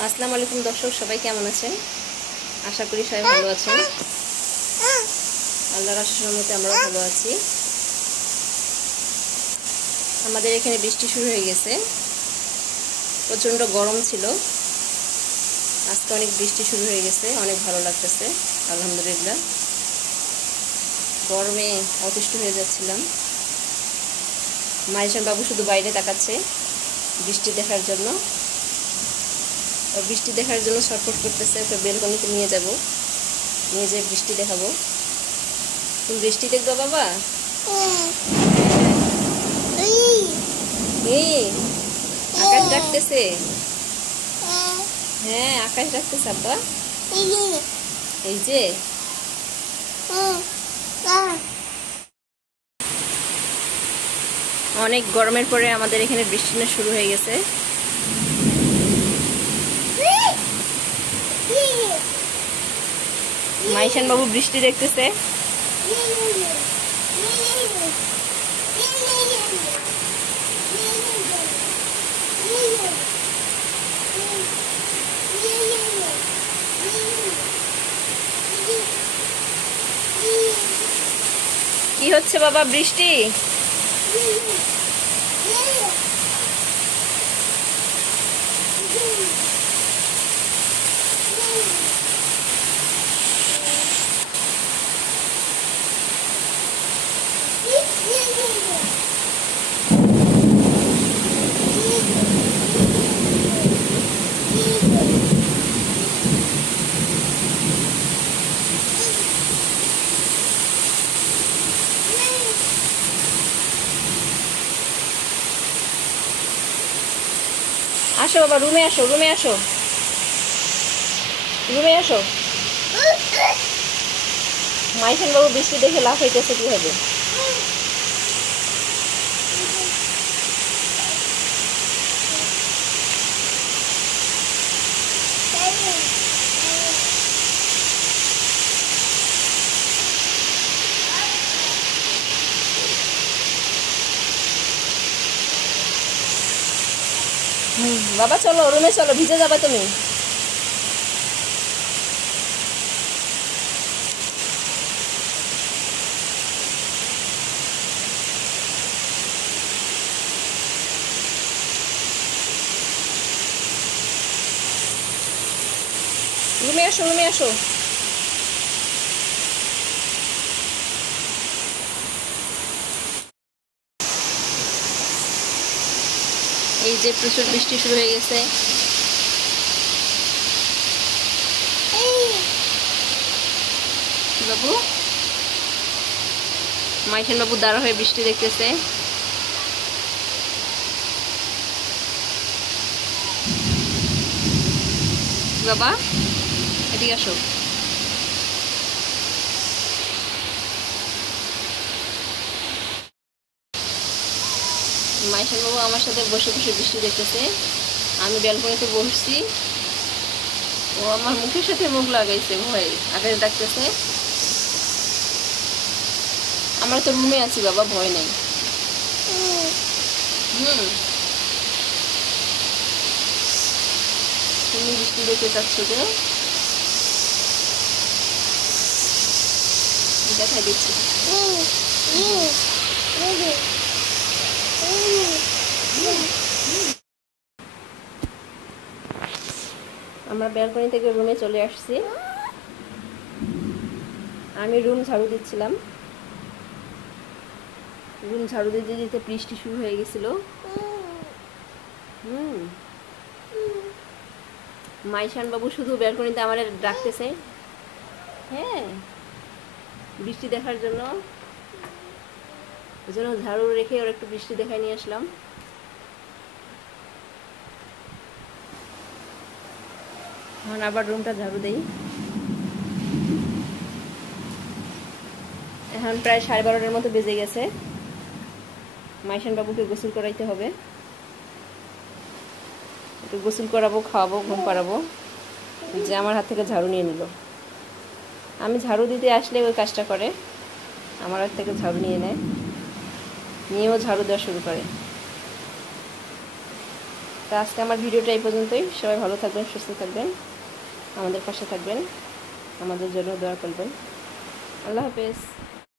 আসসালামু আলাইকুম দর্শক, সবাই কেমন আছেন? আশা করি সবাই ভালো আছেন। আল্লাহর আশীর্বাদ রহমতে আমরাও ভালো আছি। আমাদের এখানে বৃষ্টি শুরু হয়ে গেছে। প্রচণ্ড গরম ছিল, আজকে অনেক বৃষ্টি শুরু হয়ে গেছে, অনেক ভালো লাগতেছে আলহামদুলিল্লাহ। গরমে অতিষ্ঠ হয়ে যাচ্ছিলাম। মাইশান বাবু শুধু বাইরে তাকাচ্ছে বৃষ্টি দেখার জন্য। বৃষ্টি দেখার জন্য ছটফট করতেছে। ওকে বেলকনিতে নিয়ে যাব, নিয়ে যেয়ে বৃষ্টি দেখাবো। তুমি বৃষ্টি দেখবা বাবা? আকাশ ডাকতেছে। হ্যাঁ, আকাশ ডাকতেছে আব্বা। এই যে অনেক গরমের পরে আমাদের এখানে বৃষ্টি না শুরু হয়ে গেছে। মাইশান বাবু বৃষ্টি দেখতেছে। কি হচ্ছে বাবা? বৃষ্টি? আসো বাবা, রুমে আসো, রুমে আসো, রুমে আসো। মাইশান বাবু বৃষ্টি দেখে লাফাইতেছে কিভাবে। বাবা চলো, রুমে চলো, ভিজে যাবে তুমি। রুমে আসো, রুমে আসো। এই যে প্রচুর বৃষ্টি শুরু হয়ে গেছে। বাবু, মাইশান বাবু দাঁড়া হয়ে বৃষ্টি দেখতেছে। বাবা এদিকে আসো। মাইশান বাবু আমার সাথে বসে বসে বৃষ্টি দেখতেছে। আমি ব্যালকনিতে বসছি, ও আমার মুখের সাথে মুখ লাগাইছে, ভয় আকাশ ডাকতেছে। আমরা তো রুমে আছি বাবা, ভয় নেই। তুমি বৃষ্টি দেখতে চাচ্ছ যে? দেখাই দিচ্ছি। আমরা ব্যালকনি থেকে রুমে চলে আসছি। আমি রুম ঝাড়ু দিচ্ছিলাম। রুম ঝাড়ু দিতে দিতে বৃষ্টি শুরু হয়ে গেছিল। মাইশান বাবু শুধু ব্যালকনিতে আমার ডাকতেছে, হ্যাঁ, বৃষ্টি দেখার জন্য। ওই জন্য ঝাড়ু রেখে ওর একটু বৃষ্টি দেখায় নিয়ে আসলাম। এখন আবার রুমটা ঝাড়ু দেই। এখন প্রায় 12:30টার মতো বেজে গেছে। মাইশান বাবুকে গোসল করাইতে হবে। একটু গোসল করাবো, খাওয়াবো, ঘুম পাড়াবো। যে আমার হাত থেকে ঝাড়ু নিয়ে নিল। আমি ঝাড়ু দিতে আসলে ওই কাজটা করে, আমার হাত থেকে ঝাড়ু নিয়ে নেয়, নিয়েও ঝাড়ু দেওয়া শুরু করে। তো আজকে আমার ভিডিওটা এই পর্যন্তই। সবাই ভালো থাকবেন, সুস্থ থাকবেন, আমাদের পাশে থাকবেন, আমাদের জন্য দোয়া করবেন। আল্লাহ হাফেজ।